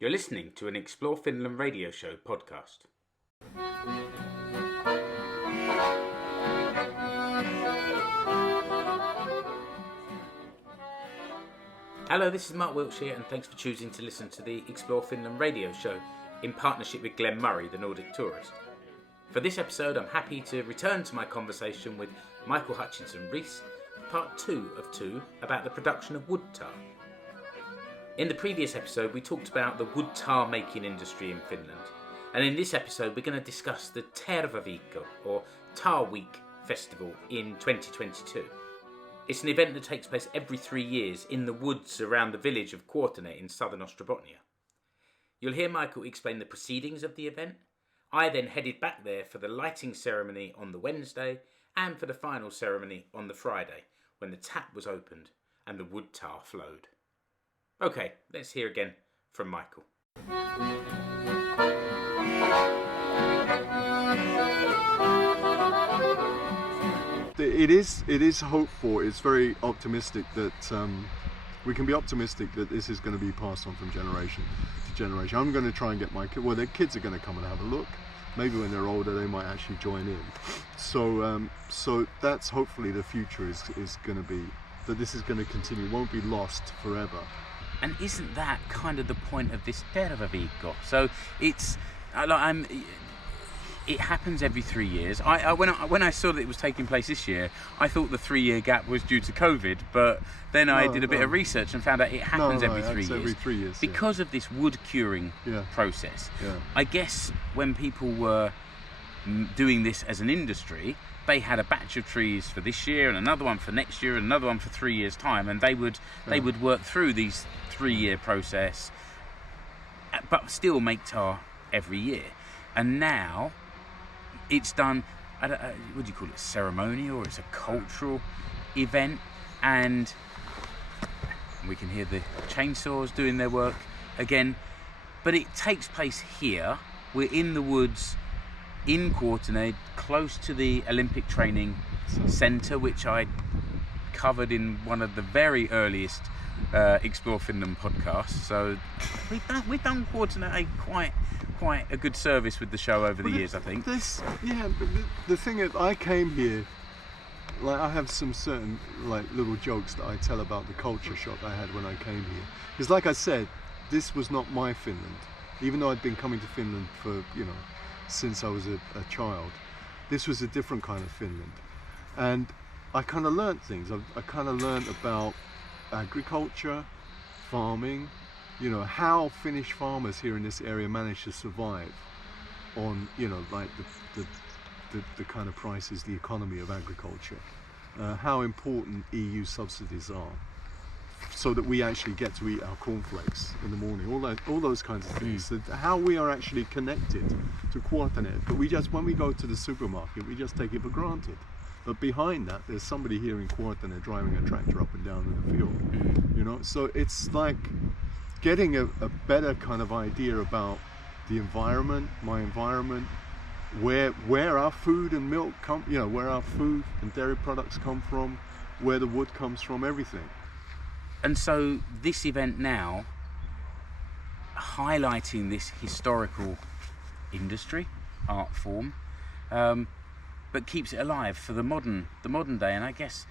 You're listening to an Explore Finland radio show podcast. Hello, this is Mark Wiltshire, and thanks for choosing to listen to the Explore Finland radio show in partnership with Glenn Murray, the Nordic tourist. For this episode, I'm happy to return to my conversation with Michael Hutchinson-Reis, part 2 of 2, about the production of wood tar. In the previous episode, we talked about the wood tar making industry in Finland, and in this episode, we're going to discuss the Terwaviikko, or Tar Week festival in 2022. It's an event that takes place every 3 years in the woods around the village of Kuortane in southern Ostrobothnia. You'll hear Michael explain the proceedings of the event. I then headed back there for the lighting ceremony on the Wednesday and for the final ceremony on the Friday, when the tap was opened and the wood tar flowed. Okay, let's hear again from Michael. It is hopeful. It's very optimistic that we can be optimistic that this is going to be passed on from generation to generation. I'm going to try and get my kids. Well, their kids are going to come and have a look. Maybe when they're older, they might actually join in. So that's hopefully the future is going to be that this is going to continue. Won't be lost forever. And isn't that kind of the point of this Terwaviikko? So it happens every 3 years. When I saw that it was taking place this year, I thought the 3-year gap was due to COVID, but then I did a bit of research and found out it happens every 3 years. Every 3 years, because of this wood curing process. Yeah. I guess when people were doing this as an industry, they had a batch of trees for this year and another one for next year and another one for 3 years' time, and they would work through these 3-year process, but still make tar every year. And now it's done, what do you call it, ceremonial, or it's a cultural event, and we can hear the chainsaws doing their work again, but it takes place here. We're in the woods in Kuortane, close to the Olympic Training Centre, which I covered in one of the very earliest Explore Finland podcasts. So we've done Kuortane quite a good service with the show over the years, I think. But the thing is, I came here, like I have some certain like little jokes that I tell about the culture shock I had when I came here. Because like I said, this was not my Finland. Even though I'd been coming to Finland for, since I was a child, this was a different kind of Finland. And I kind of learned things. I kind of learned about agriculture, farming, how Finnish farmers here in this area manage to survive on, like the kind of prices, the economy of agriculture, how important EU subsidies are, so that we actually get to eat our cornflakes in the morning, all those kinds of things. So how we are actually connected to Kuortane, but when we go to the supermarket, we just take it for granted. But behind that, there's somebody here in Kuortane driving a tractor up and down in the field, So it's like getting a better kind of idea about the environment, my environment, where our food and milk come, where our food and dairy products come from, where the wood comes from, everything. And so this event now, highlighting this historical industry, art form, but keeps it alive for the modern day, and I guess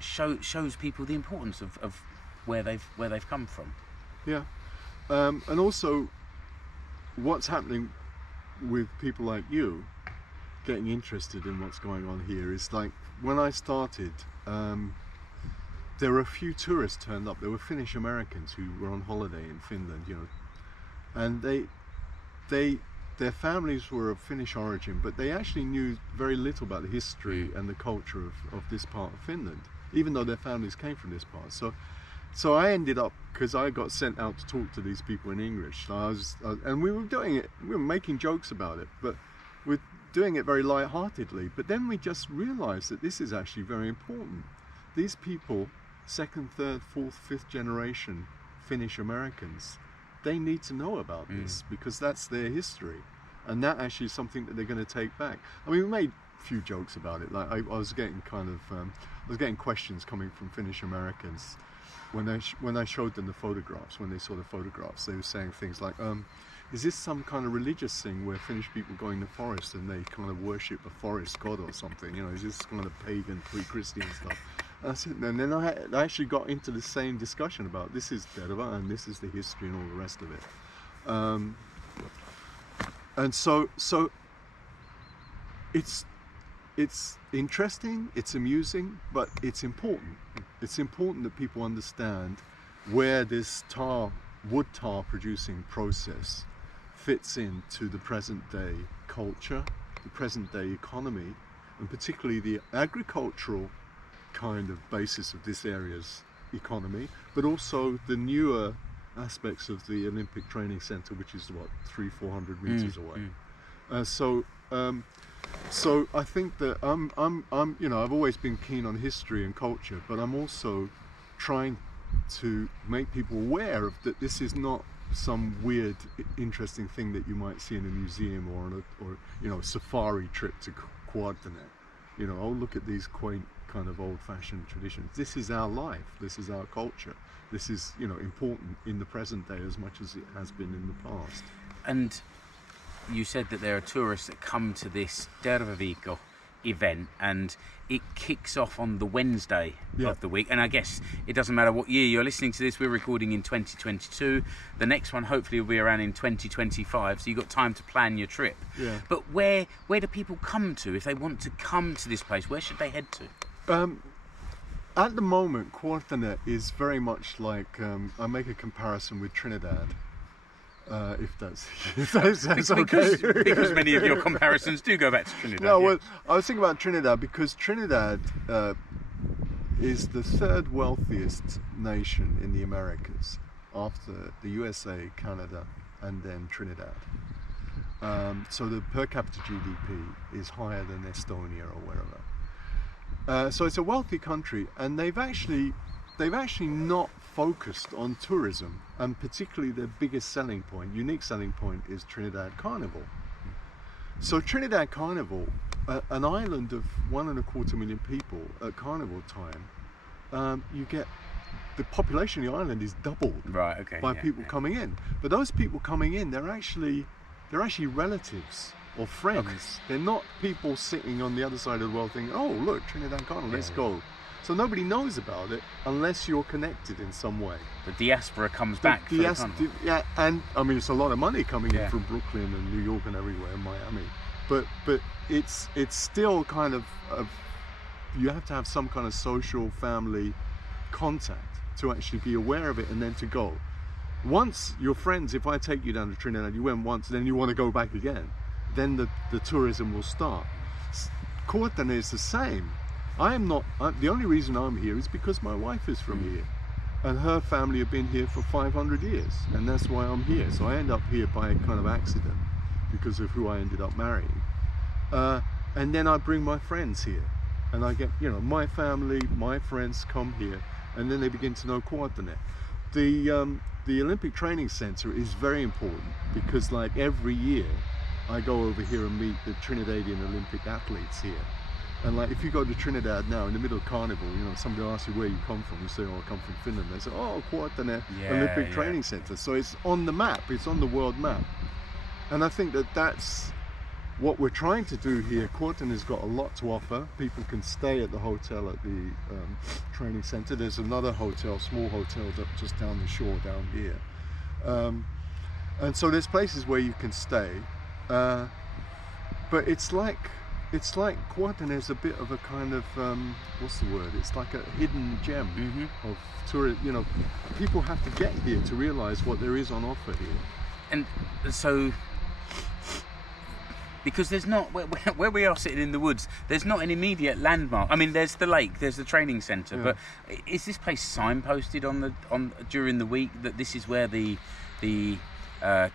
shows people the importance of where they've come from. Yeah, and also what's happening with people like you getting interested in what's going on here is like when I started. There were a few tourists turned up. There were Finnish Americans who were on holiday in Finland, and their families were of Finnish origin, but they actually knew very little about the history and the culture of this part of Finland, even though their families came from this part. So I ended up, because I got sent out to talk to these people in English, and we were doing it. We were making jokes about it, but we're doing it very light-heartedly. But then we just realised that this is actually very important. These people, 2nd, 3rd, 4th, 5th generation Finnish Americans, they need to know about this because that's their history, and that actually is something that they're going to take back. I mean, we made a few jokes about it. Like I was getting questions coming from Finnish Americans when I showed them the photographs, when they saw the photographs, they were saying things like, is this some kind of religious thing where Finnish people go in the forest and they kind of worship a forest god or something? You know, is this kind of pagan, pre-Christian stuff? And then I actually got into the same discussion about this is Terva and this is the history and all the rest of it. And so it's interesting, it's amusing, but it's important. It's important that people understand where this wood tar producing process fits into the present day culture, the present day economy, and particularly the agricultural kind of basis of this area's economy, but also the newer aspects of the Olympic Training Centre, which is what, 300-400 meters away. So I think that I'm you know, I've always been keen on history and culture, but I'm also trying to make people aware of that this is not some weird, interesting thing that you might see in a museum or you know, safari trip to Kuortane. You know, oh, look at these quaint kind of old-fashioned traditions. This is our life. This is our culture. This is, you know, important in the present day as much as it has been in the past. And you said that there are tourists that come to this Terwaviikko event, and it kicks off on the Wednesday of the week. And I guess it doesn't matter what year you're listening to this. We're recording in 2022. The next one hopefully will be around in 2025, so you've got time to plan your trip. Yeah. But where do people come to if they want to come to this place? Where should they head to? At the moment, Kuortane is very much like, I make a comparison with Trinidad. If that's okay. Because many of your comparisons do go back to Trinidad. No, well, I was thinking about Trinidad because Trinidad is the third wealthiest nation in the Americas after the USA, Canada, and then Trinidad. So the per capita GDP is higher than Estonia or wherever. So it's a wealthy country, and they've actually not focused on tourism, and particularly their biggest selling point, unique selling point, is Trinidad Carnival. So Trinidad Carnival, an island of 1.25 million people at carnival time, you get the population of the island is doubled by people coming in. But those people coming in, they're actually relatives or friends. Okay. They're not people sitting on the other side of the world thinking, oh look, Trinidad Carnival, let's go. So nobody knows about it unless you're connected in some way. The diaspora comes back for the carnival. Yeah, and I mean it's a lot of money coming in from Brooklyn and New York and everywhere, and Miami. But it's still kind of you have to have some kind of social family contact to actually be aware of it and then to go. Once your friends, if I take you down to Trinidad, you went once, then you want to go back again, then the tourism will start. Kuortane is the same. The only reason I'm here is because my wife is from here, and her family have been here for 500 years, and that's why I'm here. So I end up here by a kind of accident because of who I ended up marrying. And then I bring my friends here, and I get, you know, my family, my friends come here, and then they begin to know Kuortane. The Olympic Training Centre is very important because, like, every year I go over here and meet the Trinidadian Olympic athletes here. And like, if you go to Trinidad now in the middle of carnival, you know, somebody asks you where you come from, you say, oh, I come from Finland. They say, oh, Kuortane Olympic Training Centre. So it's on the map, it's on the world map. And I think that that's what we're trying to do here. Kuortane has got a lot to offer. People can stay at the hotel at the training centre. There's another hotel, small hotel, just down the shore down here. And so there's places where you can stay. But it's like Kuortane is a bit of a kind of what's the word? It's like a hidden gem of tourist. You know, people have to get here to realise what there is on offer here. And so, because there's not where we are sitting in the woods, there's not an immediate landmark. I mean, there's the lake, there's the training centre, but is this place signposted on during the week that this is where the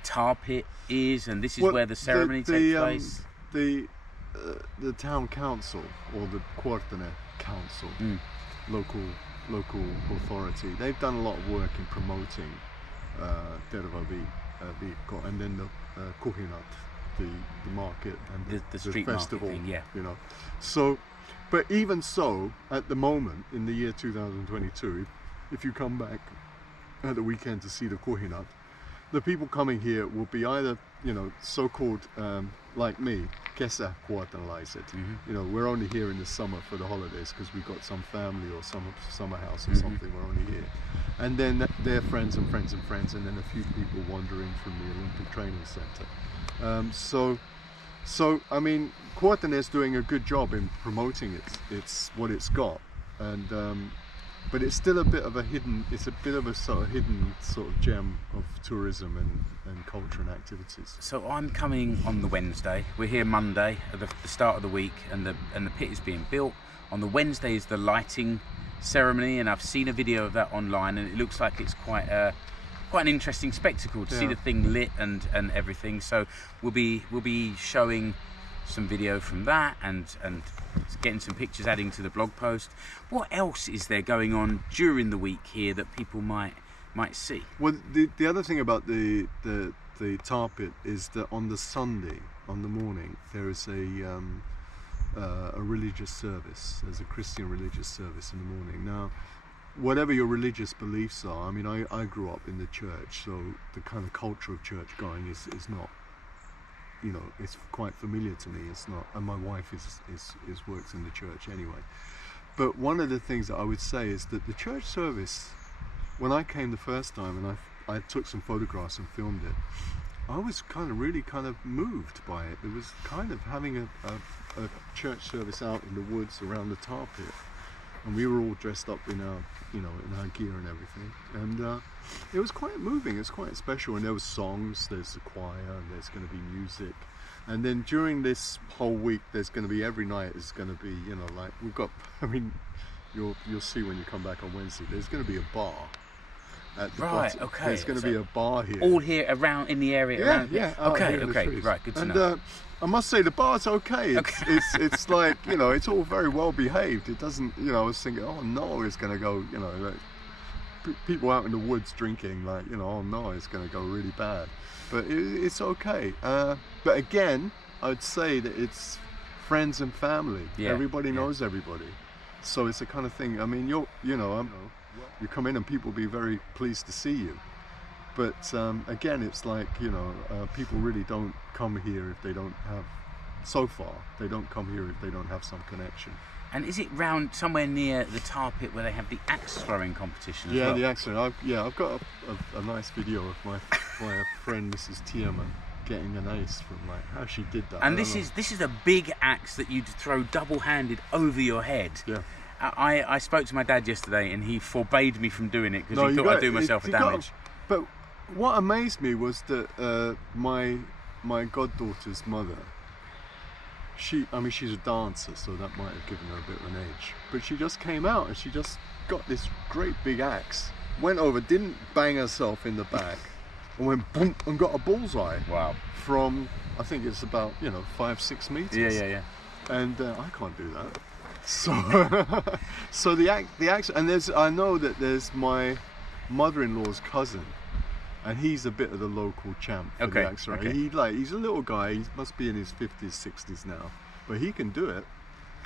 tar pit is, and this is where the ceremony takes place? The town council, or the Kuortane council, local authority, they've done a lot of work in promoting Terwaviikko, and then the kuhinat, the market, and the street festival market thing, you know. So, but even so, at the moment in the year 2022, if you come back at the weekend to see the Kuortane, the people coming here will be either, you know, so-called, like me, kesä Kuortanalaiset. You know, we're only here in the summer for the holidays because we've got some family or some summer house or something. We're only here, and then their friends and friends and friends, and then a few people wandering from the Olympic Training Centre. So I mean, Kuortane is doing a good job in promoting it's what it's got, and but it's still a bit of a hidden. It's a bit of a sort of hidden sort of gem of tourism and culture and activities. So I'm coming on the Wednesday. We're here Monday at the start of the week, and the pit is being built. On the Wednesday is the lighting ceremony, and I've seen a video of that online, and it looks like it's quite an interesting spectacle to see the thing lit and everything. So we'll be showing some video from that and getting some pictures, adding to the blog post. What else is there going on during the week here that people might see? Well, the other thing about the tar pit is that on the Sunday, on the morning, there is a religious service. There's a Christian religious service in the morning. Now, whatever your religious beliefs are, I mean, I grew up in the church, so the kind of culture of church going is not, you know, it's quite familiar to me. It's not, and my wife is works in the church anyway. But one of the things that I would say is that the church service, when I came the first time and I took some photographs and filmed it, I was really moved by it. It was kind of having a church service out in the woods around the tar pit, and we were all dressed up in our, you know, in our gear and everything, and it was quite moving. It's quite special, and there was songs, there's a choir, and there's going to be music, and then during this whole week there's going to be, every night is going to be, you know, like we've got, I mean, you'll see when you come back on Wednesday, there's going to be a bar at the bottom. Okay. There's going to be a bar here. All here around in the area around here? Okay, right, good to know. I must say the bar's okay. It's like, you know, it's all very well behaved. It doesn't, you know, I was thinking, oh no, it's going to go, you know, like, people out in the woods drinking, like, you know, oh no, it's going to go really bad. But it's okay. But again, I'd say that it's friends and family. Yeah, everybody knows everybody. So it's the kind of thing, I mean, you come in and people will be very pleased to see you. But again, it's like, you know, people really don't come here if they don't have, so far, they don't come here if they don't have some connection. And is it round somewhere near the tar pit where they have the axe throwing competition as well? Yeah, the axe throwing. I've got a nice video of my friend Mrs. Tierman getting an ace from, like, how she did that. And this is a big axe that you'd throw double-handed over your head. Yeah. I spoke to my dad yesterday and he forbade me from doing it because he thought I'd do myself a damage. But what amazed me was that my goddaughter's mother, she's a dancer, so that might have given her a bit of an edge. But she just came out and she just got this great big axe, went over, didn't bang herself in the back, and went boom and got a bullseye. Wow. From, I think it's about, you know, 5-6 meters. Yeah. And I can't do that. So the axe, and I know that there's my mother-in-law's cousin, and he's a bit of the local champ for the axe throwing. He's a little guy. He must be in his 50s, 60s now, but he can do it.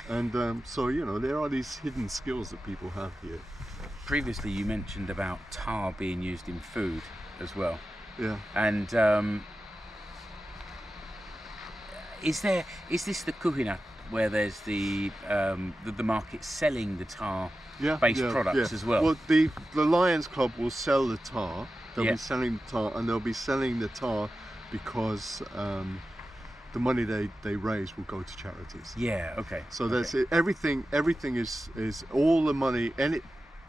And so, you know, there are these hidden skills that people have here. Previously, you mentioned about tar being used in food as well. Yeah. And is this the Kuortane where there's the market selling the tar-based products as well? Well, the Lions Club will sell the tar. They'll be selling the tar, and they'll be selling the tar because the money they raise will go to charities. Yeah. Okay. So that's it. Everything is all the money, and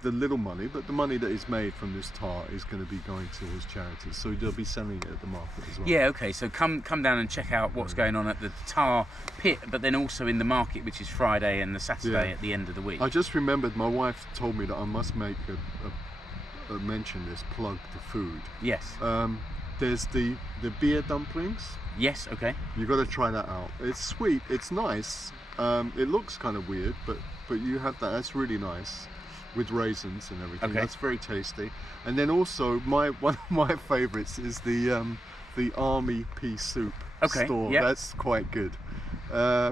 the little money, but the money that is made from this tar is going to be going towards charities. So they'll be selling it at the market as well. Yeah, okay. So come down and check out what's going on at the tar pit, but then also in the market, which is Friday and the Saturday at the end of the week. I just remembered my wife told me that I must make mention this, plug the food. Yes. There's the beer dumplings. Yes, okay. You got to try that out. It's sweet, it's nice. It looks kind of weird, but you have that. That's really nice. With raisins and everything. That's very tasty. And then also one of my favourites is the army pea soup store. That's quite good.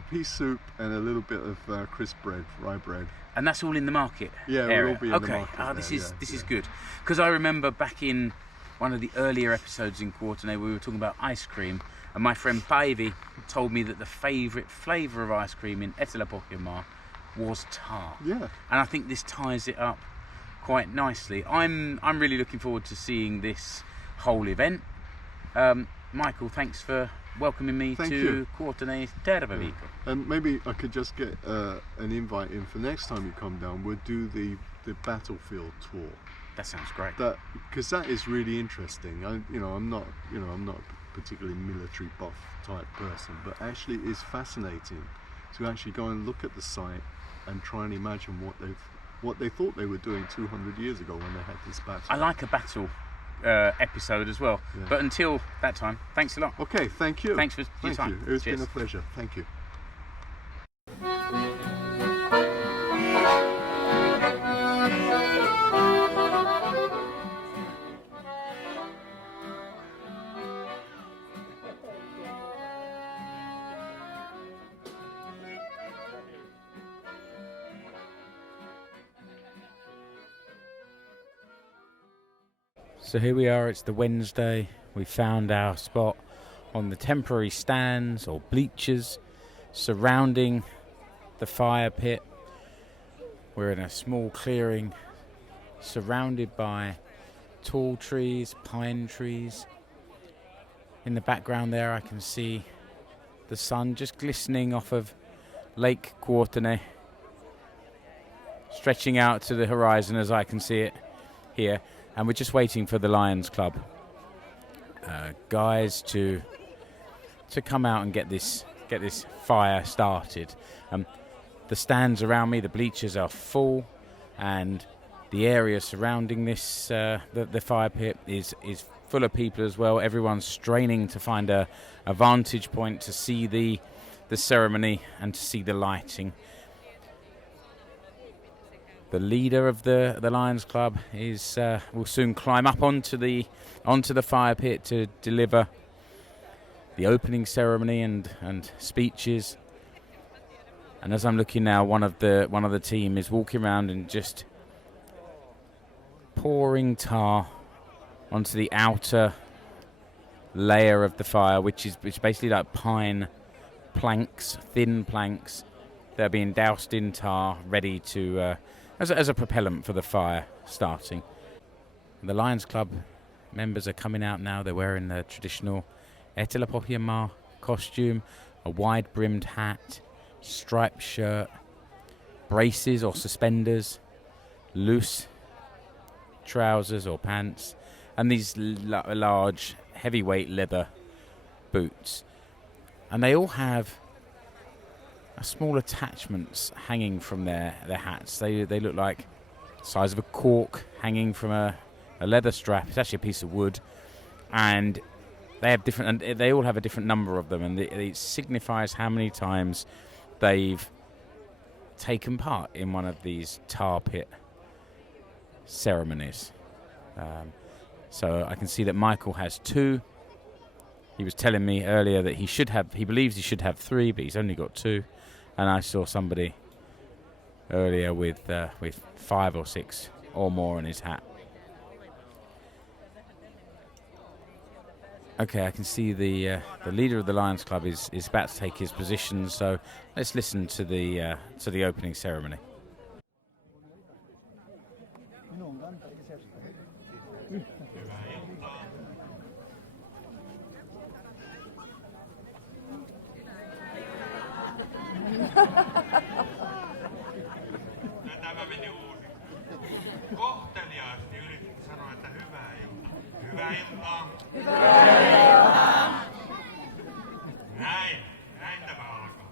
Pea soup and a little bit of crisp bread, rye bread. And that's all in the market Yeah, area? We'll all be in the market. Okay, this is good. Because I remember back in one of the earlier episodes in Kuortane, we were talking about ice cream, and my friend Päivi told me that the favourite flavour of ice cream in Etelä-Pohjanmaa was tar. Yeah. And I think this ties it up quite nicely. I'm really looking forward to seeing this whole event. Michael, thanks for welcoming me to Kuortane Terwaviikko. And maybe I could just get an invite in for next time you come down. We'll do the battlefield tour. That sounds great. Because that is really interesting. I'm not a particularly military buff type person, but actually it's fascinating to actually go and look at the site and try and imagine what they thought they were doing 200 years ago when they had this battle. I like a battle episode as well. Yeah. But until that time, thanks a lot. Okay, thank you. Thanks for your time. It's been a pleasure. Thank you. So here we are, it's the Wednesday. We found our spot on the temporary stands or bleachers surrounding the fire pit. We're in a small clearing surrounded by tall trees, pine trees. In the background there I can see the sun just glistening off of Lake Kuortane, stretching out to the horizon as I can see it here. And we're just waiting for the Lions Club guys to come out and get this fire started. The stands around me, the bleachers are full, and the area surrounding this the fire pit is full of people as well. Everyone's straining to find a vantage point to see the ceremony and to see the lighting. The leader of the Lions Club will soon climb up onto the fire pit to deliver the opening ceremony and speeches. And as I'm looking now, one of the team is walking around and just pouring tar onto the outer layer of the fire, which is basically like pine planks, thin planks. They're being doused in tar, ready to as a propellant for the fire starting. The Lions Club members are coming out now. They're wearing the traditional Etelä-Pohjanmaa costume, a wide-brimmed hat, striped shirt, braces or suspenders, loose trousers or pants, and these large, heavyweight leather boots. And they all have small attachments hanging from their hats. They look like the size of a cork hanging from a leather strap. It's actually a piece of wood, and they all have a different number of them, and it signifies how many times they've taken part in one of these tar pit ceremonies. So I can see that Michael has 2. He was telling me earlier that he believes he should have 3, but he's only got 2. And I saw somebody earlier with 5 or 6 or more in his hat. Okay, I can see the leader of the Lions Club is about to take his position. So let's listen to the opening ceremony. Tämä meni uusiksi. Kohteliaasti yritin sanoa, että hyvää iltaa. Hyvää iltaa. Hyvää iltaa. Näin tämä alkaa.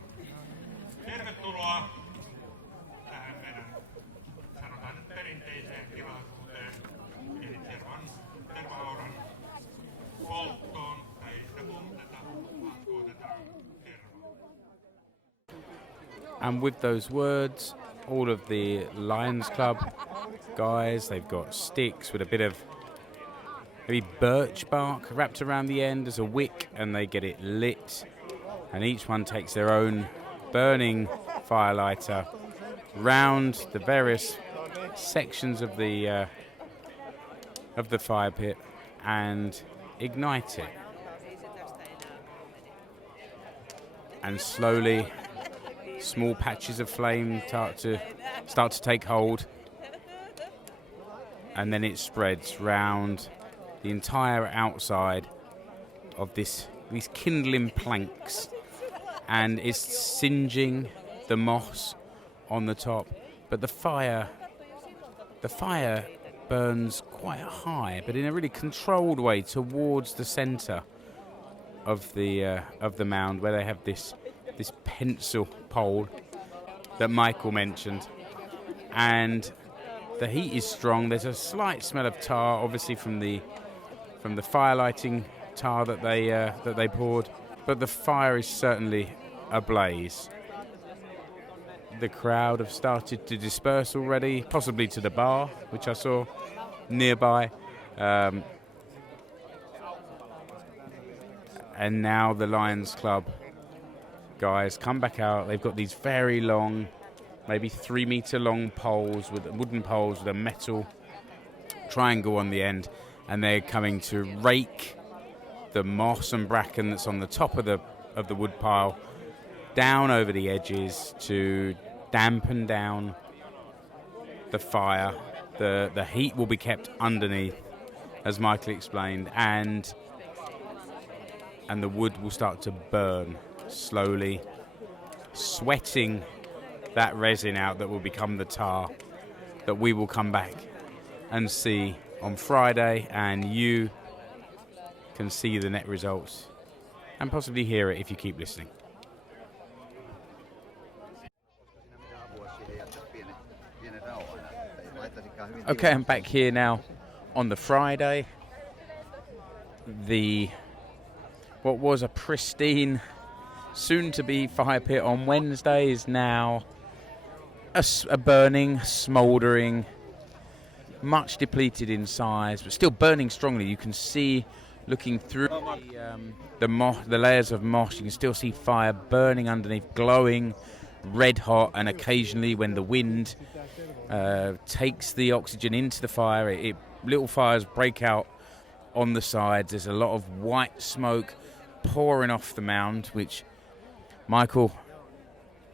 Tervetuloa tähän meidän, sanotaan nyt perinteiseen tilaisuuteen, eli tervahaudan polttoon, tai ei sitä polteta, vaan tuotetaan tervaa. And with those words, all of the Lions Club guys, they've got sticks with a bit of maybe birch bark wrapped around the end as a wick, and they get it lit and each one takes their own burning firelighter round the various sections of the fire pit and ignite it. And slowly, small patches of flame start to take hold, and then it spreads round the entire outside of these kindling planks, and it's singeing the moss on the top. But the fire burns quite high, but in a really controlled way towards the centre of the mound, where they have this pencil pole that Michael mentioned, and the heat is strong. There's a slight smell of tar, obviously from the firelighting tar that they poured, but the fire is certainly ablaze. The crowd have started to disperse already, possibly to the bar, which I saw nearby. And now the Lions Club guys come back out. They've got these very long, maybe 3 meter long poles, wooden poles with a metal triangle on the end, and they're coming to rake the moss and bracken that's on the top of the wood pile down over the edges to dampen down the fire. The heat will be kept underneath, as Michael explained, and the wood will start to burn slowly, sweating that resin out that will become the tar that we will come back and see on Friday, and you can see the net results and possibly hear it if you keep listening. Okay, I'm back here now on the Friday. What was a pristine, soon-to-be fire pit on Wednesday is now a burning, smouldering, much depleted in size, but still burning strongly. You can see, looking through the layers of moss, you can still see fire burning underneath, glowing, red hot, and occasionally when the wind takes the oxygen into the fire, little fires break out on the sides. There's a lot of white smoke pouring off the mound, which Michael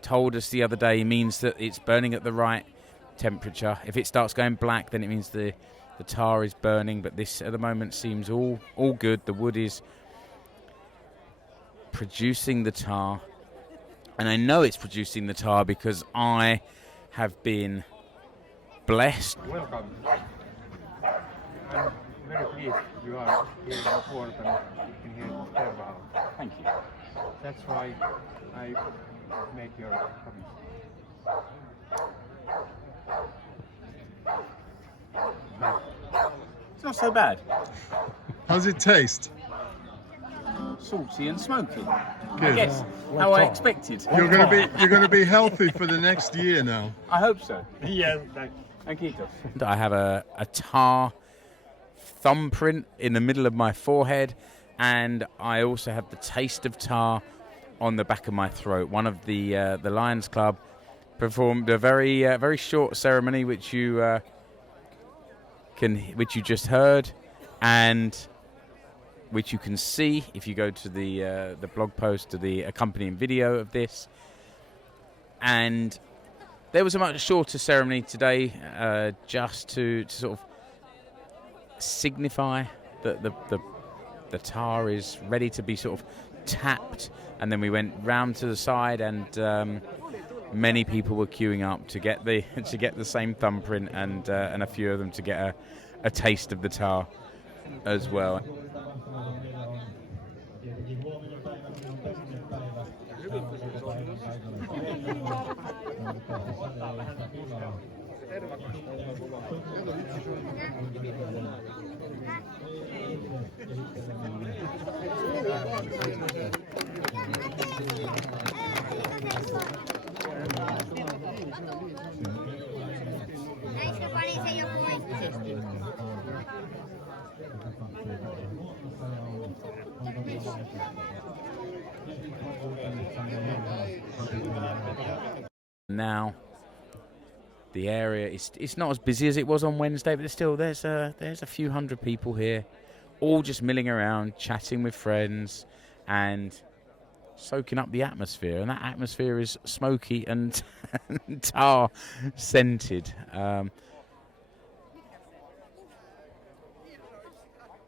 told us the other day means that it's burning at the right temperature. If it starts going black, then it means the tar is burning, but this at the moment seems all good. The wood is producing the tar, and I know it's producing the tar because I have been blessed. Welcome. I'm very pleased you are here in Kuortane, in here in Terwaviikko. Thank you. That's why I made your promise. It's not so bad. How's it taste? Salty and smoky. I Good. guess how I expected. You're gonna be healthy for the next year now. I hope so. Yes, thank you. I have a tar thumbprint in the middle of my forehead, and I also have the taste of tar on the back of my throat. One of the Lions Club performed a very short ceremony, which you just heard, and which you can see if you go to the blog post to the accompanying video of this. And there was a much shorter ceremony today, just to sort of signify that the tar is ready to be sort of tapped. And then we went round to the side, and many people were queuing up to get the same thumbprint, and a few of them to get a taste of the tar as well. Now, the area it's not as busy as it was on Wednesday, but there's a few hundred people here, all just milling around, chatting with friends, and soaking up the atmosphere. And that atmosphere is smoky and tar scented.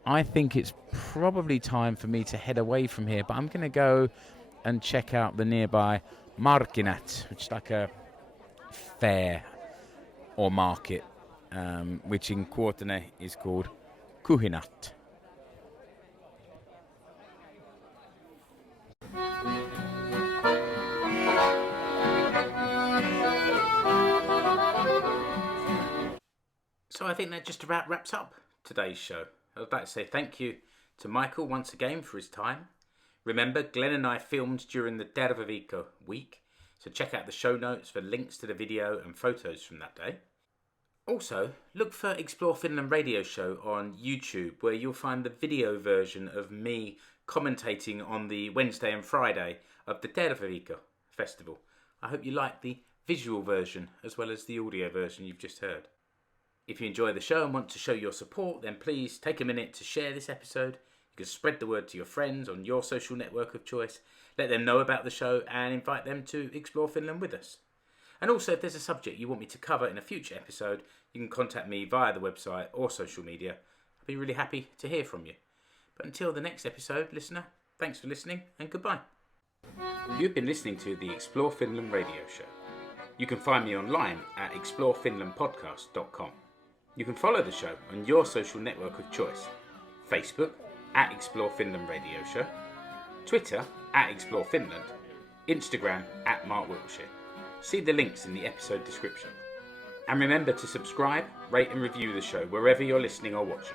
I think it's probably time for me to head away from here, but I'm going to go and check out the nearby Markkinat, which is like a fair or market, which in Kuortane is called Kuhinat. So I think that just about wraps up today's show. I'd like to say thank you to Michael once again for his time. Remember, Glenn and I filmed during the Terwaviikko week, so check out the show notes for links to the video and photos from that day. Also, look for Explore Finland radio show on YouTube, where you'll find the video version of me commentating on the Wednesday and Friday of the Terwaviikko festival. I hope you like the visual version as well as the audio version you've just heard. If you enjoy the show and want to show your support, then please take a minute to share this episode. You can spread the word to your friends on your social network of choice, let them know about the show and invite them to explore Finland with us. And also, if there's a subject you want me to cover in a future episode, you can contact me via the website or social media. I'd be really happy to hear from you. But until the next episode, listener, thanks for listening and goodbye. You've been listening to the Explore Finland radio show. You can find me online at explorefinlandpodcast.com. You can follow the show on your social network of choice. Facebook at Explore Finland Radio Show, Twitter at Explore Finland, Instagram at Mark Wiltshire. See the links in the episode description. And remember to subscribe, rate and review the show wherever you're listening or watching.